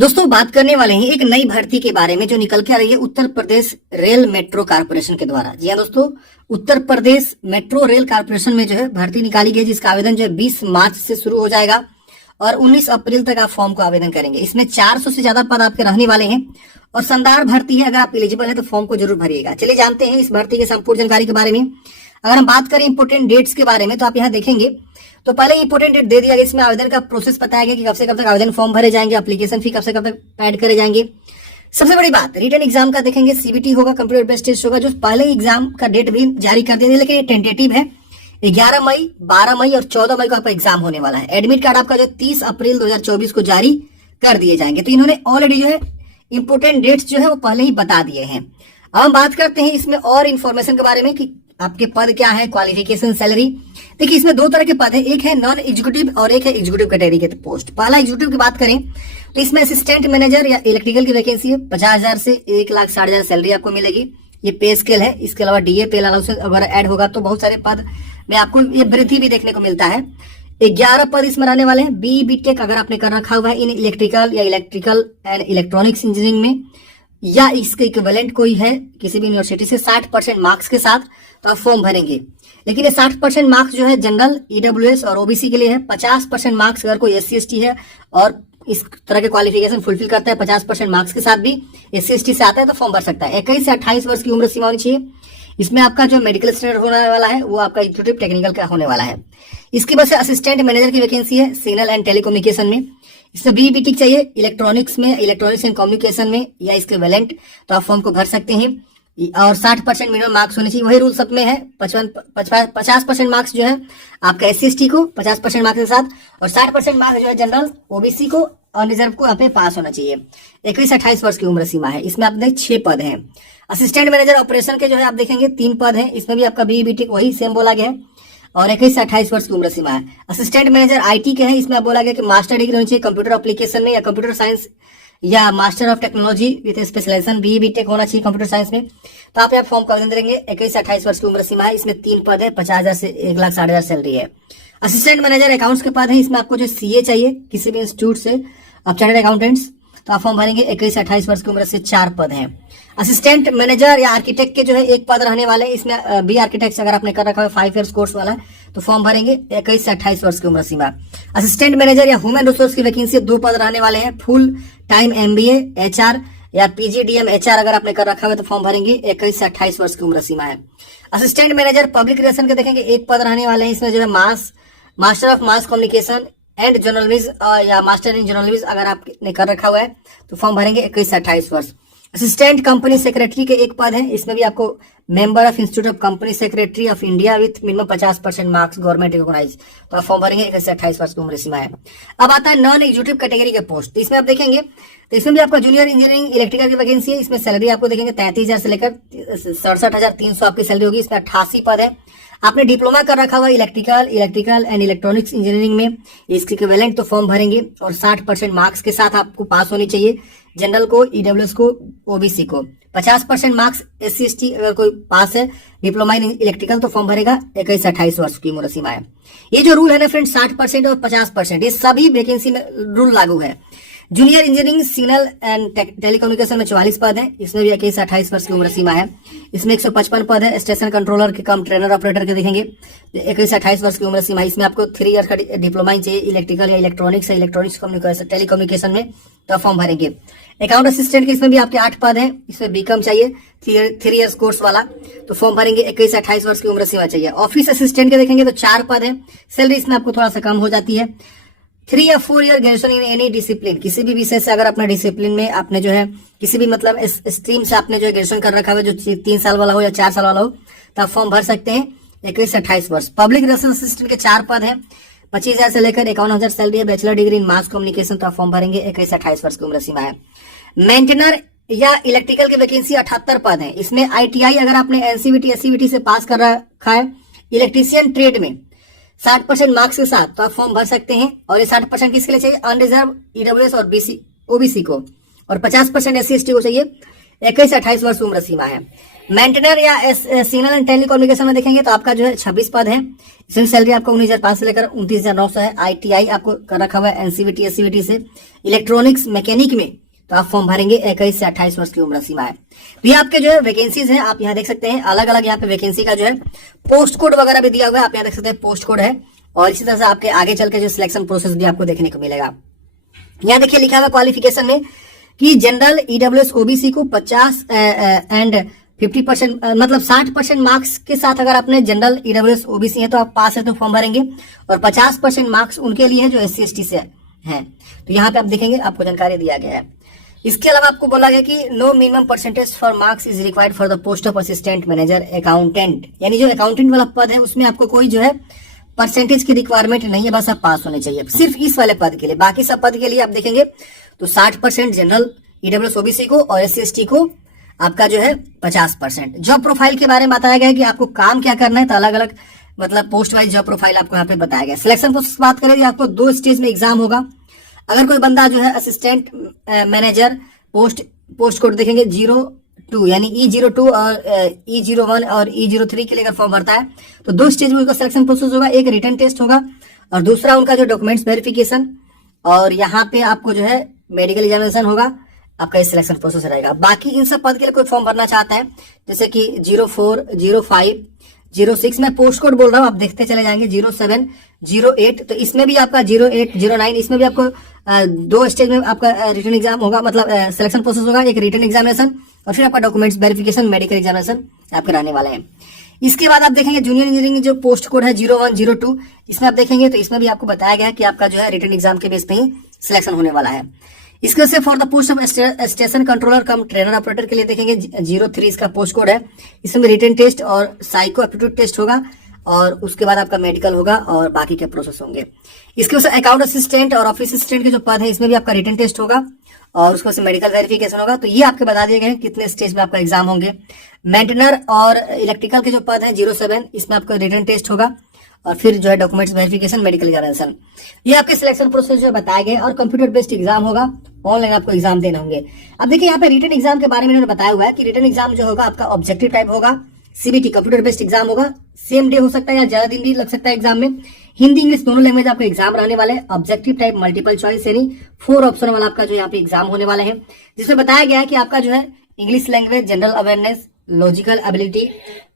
दोस्तों बात करने वाले हैं एक नई भर्ती के बारे में जो निकल के आ रही है Uttar Pradesh rail metro corporation के द्वारा। जी हाँ दोस्तों, Uttar Pradesh metro rail corporation में जो है भर्ती निकाली गई, जिसका आवेदन जो है 20 मार्च से शुरू हो जाएगा और 19 अप्रैल तक आप फॉर्म को आवेदन करेंगे। इसमें 400 से ज्यादा पद आपके रहने वाले हैं और शानदार भर्ती है। अगर आप एलिजिबल है तो फॉर्म को जरूर भरिएगा। चलिए जानते हैं इस भर्ती की संपूर्ण जानकारी के बारे में। अगर हम बात करें इंपोर्टेंट डेट्स के बारे में तो आप यहाँ देखेंगे तो पहले इंपोर्टेंट डेट दे दिया गया। इसमें आवेदन का प्रोसेस बताया गया कि कब से कब तक आवेदन फॉर्म भरे जाएंगे, एप्लीकेशन फी कब से कब तक ऐड करे जाएंगे। सबसे बड़ी बात रिटन एग्जाम का देखेंगे, सीबीटी होगा, कंप्यूटर बेस्ड टेस्ट होगा, जो पहले एग्जाम का डेट भी जारी कर दिया, लेकिन ये टेंटेटिव है। 11 मई, 12 मई और 14 मई को आपका एग्जाम होने वाला है। एडमिट कार्ड आपका जो 30 अप्रैल 2024 को जारी कर दिए जाएंगे। तो इन्होंने ऑलरेडी जो है इंपोर्टेंट डेट्स जो है वो पहले ही बता दिए हैं। अब हम बात करते हैं इसमें और इन्फॉर्मेशन के बारे में कि आपके पद क्या है, क्वालिफिकेशन, सैलरी। देखिए इसमें दो तरह के पद है, एक है नॉन एग्जीक्यूटिव और एक है एग्जीक्यूटिव कैटेगरी के पोस्ट। पहला एग्जीक्यूटिव की बात करें तो इसमें असिस्टेंट मैनेजर या इलेक्ट्रिकल की वैकेंसी है। 50,000 से 1,60,000 सैलरी आपको मिलेगी। ये पे स्केल है। इसके अलावा डीए पे अलाउंस अगर ऐड होगा तो बहुत सारे पद में आपको ये वृद्धि भी देखने को मिलता है। 11 पद इसमें रहने वाले हैं। बी.टेक अगर आपने कर रखा हुआ है इन इलेक्ट्रिकल या इलेक्ट्रिकल एंड इलेक्ट्रॉनिक्स इंजीनियरिंग में, या इसके इक्विवेलेंट कोई है किसी भी यूनिवर्सिटी से 60% मार्क्स के साथ, तो आप फॉर्म भरेंगे। लेकिन ये 60% मार्क्स जो है जनरल, ईडब्ल्यूएस और ओबीसी के लिए है। 50% मार्क्स अगर कोई SC/ST है और इस तरह के क्वालिफिकेशन फुलफिल करता है 50% मार्क्स के साथ भी SC/ST से आता है तो फॉर्म भर सकता है। 21 से 28 वर्ष की उम्र सीमा होनी चाहिए। इसमें आपका जो मेडिकल स्टूडेंट होने वाला है वो आपका एग्जीक्यूटिव टेक्निकल का होने वाला है। इसकी वजह से असिस्टेंट मैनेजर की वैकेंसी है सिग्नल एंड टेलीकम्युनिकेशन में। इसमें बी.टेक चाहिए इलेक्ट्रॉनिक्स में, इलेक्ट्रॉनिक्स एंड कम्युनिकेशन में या इसके वैलेंट, तो आप फॉर्म को भर सकते हैं। और 60% मिनिमम मार्क्स होने चाहिए। वही रूल सब में है। 50% मार्क्स जो है आपका SC/ST को 50% मार्क्स के साथ, और 60% मार्क्स जो है जनरल, ओबीसी को और रिजर्व को यहाँ पे पास होना चाहिए। 21 से 28 वर्ष की उम्र सीमा है। इसमें आप देख 6 पद हैं। असिस्टेंट मैनेजर ऑपरेशन के जो है आप देखेंगे 3 पद हैं। इसमें भी आपका बी.टेक वही सेम बोला गया है और 21 से 28 वर्ष की उम्र सीमा है। असिस्टेंट मैनेजर IT के हैं। इसमें आप बोला गया कि मास्टर डिग्री होनी चाहिए कंप्यूटर एप्लीकेशन में या कंप्यूटर साइंस या master of technology with specialization B Tech होना चाहिए कंप्यूटर साइंस में। तो आप यहाँ फॉर्म का आवेदन देंगे। 21 से 28 वर्ष की उम्र सीमा है। इसमें 3 पद है। 50,000 से 1,60,000 सैलरी है। असिस्टेंट मैनेजर अकाउंट्स के पद है। इसमें आपको जो CA चाहिए किसी भी इंस्टीट्यूट से, आप चार्टर्ड अकाउंटेंट्स, तो आप फॉर्म भरेंगे। 21 से 28 वर्ष की उम्र से 4 पद हैं। असिस्टेंट मैनेजर या आर्किटेक्ट के जो है 1 पद रहने वाले हैं। इसमें बी आर्किटेक्ट अगर आपने कर रखा है 5 ईयर्स कोर्स वाला तो फॉर्म भरेंगे। 21 से 28 वर्ष की उम्र सीमा। असिस्टेंट मैनेजर या ह्यूमन रिसोर्स की वैकेंसी 2 पद रहने वाले हैं। फुल टाइम MBA HR या PGDM HR अगर आपने कर रखा है तो फॉर्म भरेंगे। 21 से 28 वर्ष की उम्र सीमा है। असिस्टेंट मैनेजर पब्लिक रिलेशन के देखेंगे 1 पद रहने वाले हैं। इसमें जो है master of mass communication and journalism या मास्टर इन जर्नलिज्म अगर आपने कर रखा हुआ है तो फॉर्म भरेंगे। 21 से 28 वर्ष। असिस्टेंट कंपनी सेक्रेटरी के 1 पद है। इसमें भी आपको member of institute of company secretary of India with minimum 50% marks government recognise, तो आप फॉर्म भरेंगे। 21 से 28 वर्ष की उम्र सीमा है। अब आता है नॉन एग्जीक्यूटिव कैटेगरी के पोस्ट। तो इसमें आप देखेंगे तो इसमें भी आपका जूनियर इंजीनियरिंग इलेक्ट्रिकल की वैकेंसी है। इसमें सैलरी आपको देखेंगे 33,000 से लेकर 67,300 आपकी सैलरी होगी। इसमें 88 पद है। आपने डिप्लोमा कर रखा हुआ इलेक्ट्रिकल एंड इलेक्ट्रॉनिक्स इंजीनियरिंग में, इसके इक्विवेलेंट तो फॉर्म भरेंगे और 60% मार्क्स के साथ आपको पास होनी चाहिए। जनरल को, ईडब्ल्यूएस को, ओबीसी को। 50% मार्क्स SC/ST अगर कोई पास है डिप्लोमा इन इलेक्ट्रिकल तो फॉर्म भरेगा। 21 से 28 वर्ष की उम्र सीमा है। ये जो रूल है ना फ्रेंड्स 60% और 50% ये सभी वैकेंसी में रूल लागू है। Junior engineering signal and telecommunication में 44 पद है। इसमें भी 21 से 28 वर्ष की उम्र सीमा है। इसमें 155 पद है। स्टेशन कंट्रोलर के कम ट्रेनर ऑपरेटर के देखेंगे 21 से 28 वर्ष की उम्र सीमा। इसमें आपको 3 ईयर का डिप्लोमा चाहिए इलेक्ट्रिकल या इलेक्ट्रॉनिक्स या इलेक्ट्रॉनिक्स टेलीकम्युनिकेशन में, तो फॉर्म भरेंगे। अकाउंट असिस्टेंट के इसमें भी आपके 8 पद है। इसमें बीकॉम चाहिए 3 इयर्स कोर्स वाला, तो फॉर्म भरेंगे। 21 से 28 वर्ष की उम्र सीमा चाहिए। ऑफिस असिस्टेंट के देखेंगे तो 4 पद है। सैलरी इसमें आपको थोड़ा सा कम हो जाती है। 3 या 4 year graduation in any discipline, किसी भी विषय से अगर अपना डिसिप्लिन में आपने जो है किसी भी मतलब स्ट्रीम से आपने जो है ग्रेजुएशन कर रखा है जो 3 साल वाला हो या 4 साल वाला हो तो आप फॉर्म भर सकते हैं। 21 से 28 वर्ष। पब्लिक रिलेशन असिस्टेंट के 4 पद है। 25,000 से लेकर 51,000 सैलरी है। Bachelor degree in mass communication, तो आप फॉर्म भरेंगे। 21 से 28 वर्ष की उम्र सीमा है। मेंटेनर या इलेक्ट्रिकल की वैकेंसी 78 पद है। इसमें ITI अगर आपने NCVT SCVT से पास कर रखा है इलेक्ट्रीशियन ट्रेड में 60% मार्क्स के साथ, तो आप फॉर्म भर सकते हैं। और ये 60% किसके लिए चाहिए? अनरिजर्व, ईडब्ल्यूएस और ओबीसी को, और 50% SC/ST को चाहिए। 21 से 28 वर्ष उम्र सीमा है। मेंटेनर या सिग्नल एंड टेलीकम्युनिकेशन में देखेंगे तो आपका जो है 26 पद है। इसमें सैलरी आपको 19,500 से लेकर 29,900 है। ITI आपको कर रखा हुआ है NCVT SCVT से। इलेक्ट्रॉनिक्स मैकेनिक में तो आप फॉर्म भरेंगे 21 से 28 वर्ष की उम्र सीमा है। तो ये आपके जो है वैकेंसीज है, आप यहाँ देख सकते हैं अलग अलग यहाँ पे वैकेंसी का जो है पोस्ट कोड वगैरह भी दिया हुआ है, आप यहाँ देख सकते हैं पोस्ट कोड है। और इसी तरह से आपके आगे चल के जो सिलेक्शन प्रोसेस भी आपको देखने को मिलेगा। यहाँ देखिए लिखा हुआ क्वालिफिकेशन में कि जनरल EWS OBC को 50 एंड 50% मतलब 60% मार्क्स के साथ अगर आपने जनरल EWS OBC है तो आप पास है तो फॉर्म भरेंगे, और 50% मार्क्स उनके लिए है जो SC ST से है। तो यहाँ पे आप देखेंगे आपको जानकारी दिया गया है। इसके अलावा आपको बोला गया कि no minimum percentage for marks is required for the post of assistant manager accountant, यानी जो अकाउंटेंट वाला पद है उसमें आपको कोई जो है परसेंटेज की रिक्वायरमेंट नहीं है, बस आप पास होने चाहिए सिर्फ इस वाले पद के लिए। बाकी सब पद के लिए आप देखेंगे तो 60% जनरल EWS OBC को और SC ST को आपका जो है 50%। जॉब प्रोफाइल के बारे में बताया गया है कि आपको काम क्या करना है, तो अलग अलग मतलब पोस्ट वाइज जॉब प्रोफाइल आपको यहाँ पे बताया गया। सिलेक्शन प्रोसेस की बात करें आपको 2 स्टेज में एग्जाम होगा। अगर कोई बंदा जो है असिस्टेंट मैनेजर पोस्ट कोड देखेंगे 02 यानी E02 और E01 और E03 के लिए अगर फॉर्म भरता है तो 2 स्टेज में उनका सिलेक्शन प्रोसेस होगा। एक रिटन टेस्ट होगा और दूसरा उनका जो डॉक्यूमेंट्स वेरिफिकेशन, और यहाँ पे आपको जो है मेडिकल एग्जामिनेशन होगा, आपका इस सिलेक्शन प्रोसेस रहेगा। बाकी इन सब पद के लिए कोई फॉर्म भरना चाहता है जैसे कि 04, 05, 06 में पोस्ट कोड बोल रहा हूँ, आप देखते चले जाएंगे 07, 08, तो इसमें भी आपका 08, 09 इसमें भी आपको 2 स्टेज में आपका रिटन एग्जाम होगा, मतलब सिलेक्शन प्रोसेस होगा। एक रिटन एग्जामिनेशन और फिर आपका डॉक्यूमेंट्स वेरिफिकेशन, मेडिकल एग्जामिनेशन आपके रहने वाले हैं। इसके बाद आप देखेंगे जूनियर इंजीनियरिंग जो पोस्ट कोड है 01, 02, इसमें आप देखेंगे तो इसमें भी आपको बताया गया है कि आपका जो है रिटन एग्जाम के बेस पे ही सिलेक्शन होने वाला है। इसके से for the post of station controller cum trainer operator के लिए देखेंगे 03 इसका पोस्ट कोड है। इसमें रिटन टेस्ट और साइको एप्टीट्यूड टेस्ट होगा और उसके बाद आपका मेडिकल होगा और बाकी के प्रोसेस होंगे। इसके बाद अकाउंट असिस्टेंट और ऑफिस असिस्टेंट के जो पद है इसमें भी आपका रिटन टेस्ट होगा और उसके बाद मेडिकल वेरिफिकेशन होगा। तो ये आपके बता दिए गए कितने स्टेज में आपका एग्जाम होंगे। मेंटेनर और इलेक्ट्रिकल के जो पद है 07 इसमें आपका रिटन टेस्ट होगा और फिर जो है डॉक्यूमेंट्स वेरिफिकेशन, मेडिकल एग्जामिनेशन, ये आपके सिलेक्शन प्रोसेस जो बताए गए। और कंप्यूटर बेस्ड एग्जाम होगा, ऑनलाइन आपको एग्जाम देना होंगे। अब देखिए यहाँ पे रिटन एग्जाम के बारे में इन्होंने बताया हुआ है कि रिटन एग्जाम जो होगा आपका ऑब्जेक्टिव टाइप होगा, CBT कंप्यूटर बेस्ड एग्जाम होगा, सेम डे हो सकता है या ज्यादा दिन भी लग सकता है एग्जाम में। हिंदी इंग्लिश दोनों लैंग्वेज आपको एग्जाम रहने वाले हैं। ऑब्जेक्टिव टाइप मल्टीपल चॉइस यानी 4 ऑप्शन वाला आपका जो यहाँ पे एग्जाम होने वाले हैं, जिसमें बताया गया है कि आपका जो है English language, general awareness, logical ability,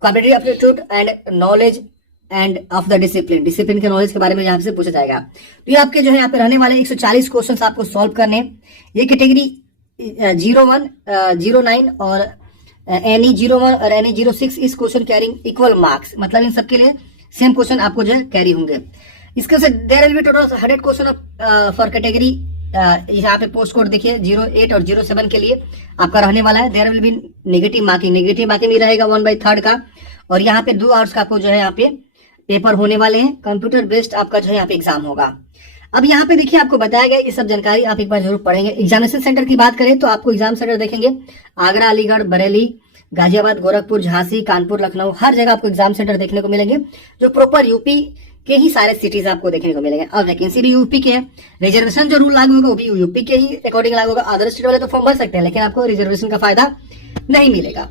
cognitive aptitude and knowledge end of the discipline के नॉलेज के बारे में यहाँ से पूछा जाएगा। तो ये आपके जो है यहाँ पे रहने वाले 140 क्वेश्चंस आपको सॉल्व करने हैं। ये कैटेगरी 01, 09 और NE01 और NE06 इस क्वेश्चन कैरिंग इक्वल मार्क्स, मतलब इन सबके लिए सेम क्वेश्चन आपको जो है कैरी होंगे। इसके से there will be total 100 question for category. यहाँ पे पोस्ट कोड देखिए 08 और 07 के लिए आपका रहने वाला है। There will be negative marking भी रहेगा 1/3 का, और यहाँ पे 2 आवर्स का आपको जो है यहाँ पे पेपर होने वाले हैं। कंप्यूटर बेस्ड आपका जो है यहाँ पे एग्जाम होगा। अब यहाँ पे देखिए आपको बताया गया ये सब जानकारी आप एक बार जरूर पढ़ेंगे। एग्जामिनेशन सेंटर की बात करें तो आपको एग्जाम सेंटर देखेंगे आगरा, अलीगढ़, बरेली, गाजियाबाद, गोरखपुर, झांसी, कानपुर, लखनऊ, हर जगह आपको एग्जाम सेंटर देखने को मिलेंगे जो प्रॉपर यूपी के ही सारे सिटीज आपको देखने को मिलेंगे। और वैकेंसी भी यूपी के है। रिजर्वेशन जो रूल लागू होगा वो भी यूपी के ही अकॉर्डिंग लागू होगा। अदर स्टेट वाले तो फॉर्म भर सकते हैं लेकिन आपको रिजर्वेशन का फायदा नहीं मिलेगा।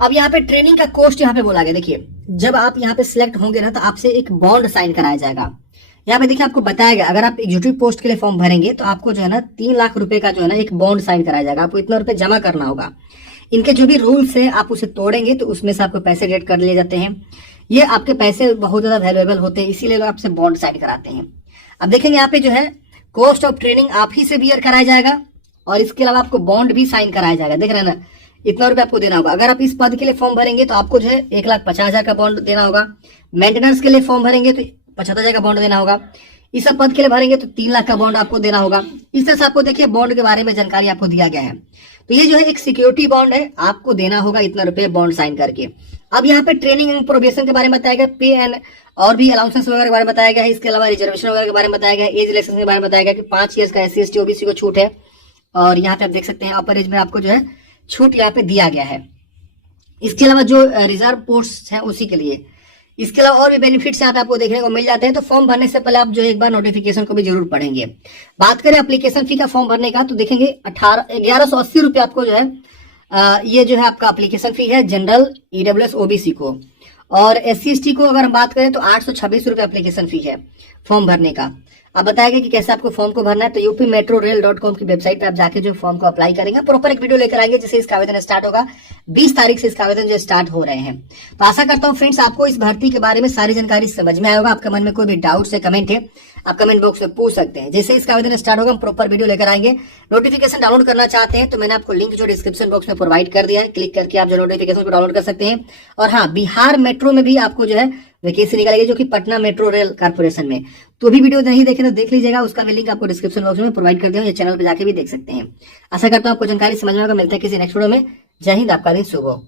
अब यहाँ पे ट्रेनिंग का कॉस्ट यहाँ पे बोला गया, देखिए जब आप यहाँ पे सिलेक्ट होंगे ना तो आपसे एक बॉन्ड साइन कराया जाएगा। यहाँ पे देखिए आपको बताया गया अगर आप एग्जीक्यूटिव पोस्ट के लिए फॉर्म भरेंगे तो आपको जो है ना 3 लाख रुपए का जो है ना एक बॉन्ड साइन कराया जाएगा। आपको इतना रुपए जमा करना होगा। इनके जो भी रूल्स है आप उसे तोड़ेंगे तो उसमें से आपको पैसे डिडक्ट कर लिए जाते हैं। ये आपके पैसे बहुत ज्यादा वैल्यूएबल होते हैं, इसीलिए लोग आपसे बॉन्ड साइन कराते हैं। अब देखेंगे यहाँ पे जो है कॉस्ट ऑफ ट्रेनिंग आप ही से बियर कराया जाएगा और इसके अलावा आपको बॉन्ड भी साइन कराया जाएगा। देख रहे हैं ना, इतना रुपए आपको देना होगा। अगर आप इस पद के लिए फॉर्म भरेंगे तो आपको जो है 1,50,000 का बॉन्ड देना होगा। मेंटेनेंस के लिए फॉर्म भरेंगे तो 75,000 का बॉन्ड देना होगा। इस सब पद के लिए भरेंगे तो 3 लाख का बॉन्ड आपको देना होगा। इस तरह से आपको देखिए बॉन्ड के बारे में जानकारी आपको दिया गया है। तो ये जो है एक सिक्योरिटी बॉन्ड है, आपको देना होगा इतना रुपए बॉन्ड साइन करके। अब यहाँ पे ट्रेनिंग एंड प्रोबेशन के बारे में बताया गया, पे एंड और भी अलाउंसेस वगैरह के बारे में बताया गया है। इसके अलावा रिजर्वेशन वगैरह के बारे में बताया गया है। एज रिलेक्शन के बारे में बताया गया कि 5 ईयर्स का SC ST OBC को छूट है और यहाँ पे आप देख सकते हैं अपर एज में आपको जो है छूट यहाँ पे दिया गया है। इसके अलावा जो रिजर्व पोस्ट है उसी के लिए, इसके अलावा और भी बेनिफिट्स यहाँ पे आपको देखने को मिल जाते हैं। तो फॉर्म भरने से पहले आप जो एक बार नोटिफिकेशन को भी जरूर पढ़ेंगे। बात करें एप्लीकेशन फी का फॉर्म भरने का तो देखेंगे 1180 रुपये आपको जो है ये जो है आपका एप्लीकेशन फी है जनरल, ईडब्ल्यूएस, ओबीसी को। और SC ST को अगर हम बात करें तो 826 रुपये एप्लीकेशन फी है फॉर्म भरने का। अब बताएगा कि कैसे आपको फॉर्म को भरना है, तो upmetrorail.com की वेबसाइट पे आप जाके जो फॉर्म को अप्लाई करेंगे, प्रॉपर एक वीडियो लेकर आएंगे जिससे इसका आवेदन स्टार्ट होगा। 20 तारीख से इसका आवेदन जो स्टार्ट हो रहे हैं। तो आशा करता हूँ फ्रेंड्स आपको इस भर्ती के बारे में सारी जानकारी समझ में आया होगा। आपके मन में कोई भी डाउट है, कमेंट है, आप कमेंट बॉक्स में पूछ सकते हैं। जैसे इसका आवेदन स्टार्ट होगा हम प्रॉपर वीडियो लेकर आएंगे। नोटिफिकेशन डाउनलोड करना चाहते हैं तो मैंने आपको लिंक जो डिस्क्रिप्शन बॉक्स में प्रोवाइड कर दिया है, क्लिक करके आप जो नोटिफिकेशन को डाउनलोड कर सकते हैं। और हाँ, बिहार मेट्रो में भी आपको जो है वैकेंसी निकालेगी, जो कि पटना मेट्रो रेल कारपोरेशन में। तो भी वीडियो नहीं देखे तो देख लीजिएगा, उसका भी लिंक आपको डिस्क्रिप्शन बॉक्स में प्रोवाइड कर दिया हूं, या चैनल पे जाके भी देख सकते हैं। आशा करता हूं आपको जानकारी समझ में आएगा। मिलते हैं किसी नेक्स्ट वीडियो में। जय हिंद, आपका दिन शुभ हो।